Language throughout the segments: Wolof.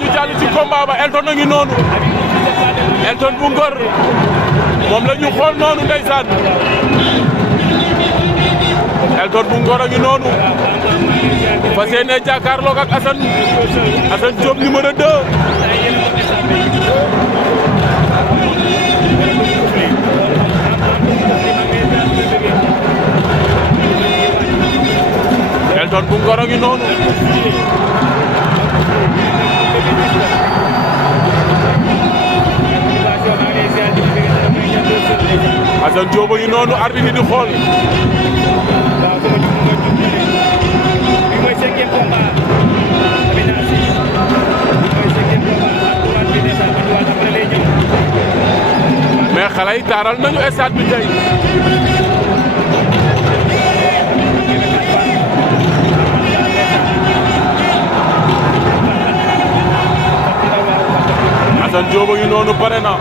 ñu jàll ci combat ba Elton a ngi noonu Elton bu Ngor moom la ñu xool noonu ndeysaan Elton bu Ngor a ngi noonu fas yéene jàkkaarloog ak Assane Diop numéro 2 Elton bu Ngor a ngi noonu Assane Diop a ngi noonu arbitre di xool mais xale yi taaral nañu stade bi tey Assane Diop a ngi noonu pare na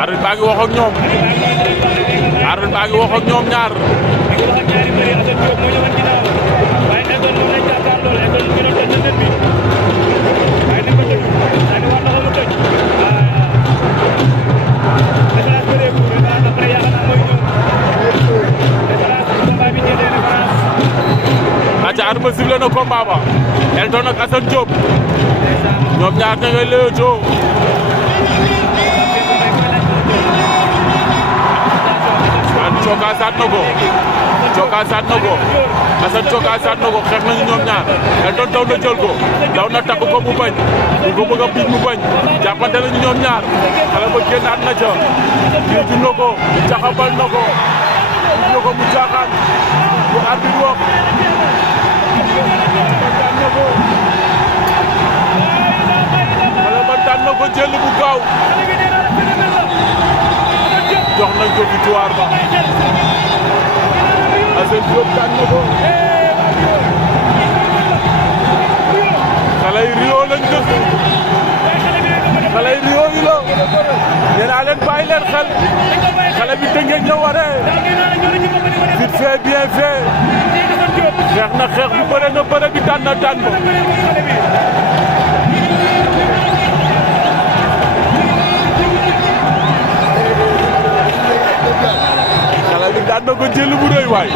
arbitre baa ngi wax ak ñoom arbitre baa ngi wax ak ñoom ñaar aca arbitre sifflé na combat ba Elton ak Assane Diop ñoom ñaar ña ngay leewtoo cokaasaat na ko Assane cokaasaat na ko xeex nañu ñoom ñaar Elton daw na jël ko daw na takk ko mu bañ bu ko bëgg a biij mu bañ jàppante nañu ñoom ñaar xale ba génnaat na ca biiju na ko caxabal na ko biij na ko mu jaaxaan bu arbitre wax xale ba daan na ko jël bu gaaw jox nañ ko victoire ba Assane Diop daan na ko xale yi Rio lañ dëkk xale yi Rio yi la nee naa leen bàyyi leen xel xale bi Tëngéej la waree vite fait bien fait xeex na xeex bi bëre na bëre bi daan na daan ba xale bi daan na ko jël bu rëy waay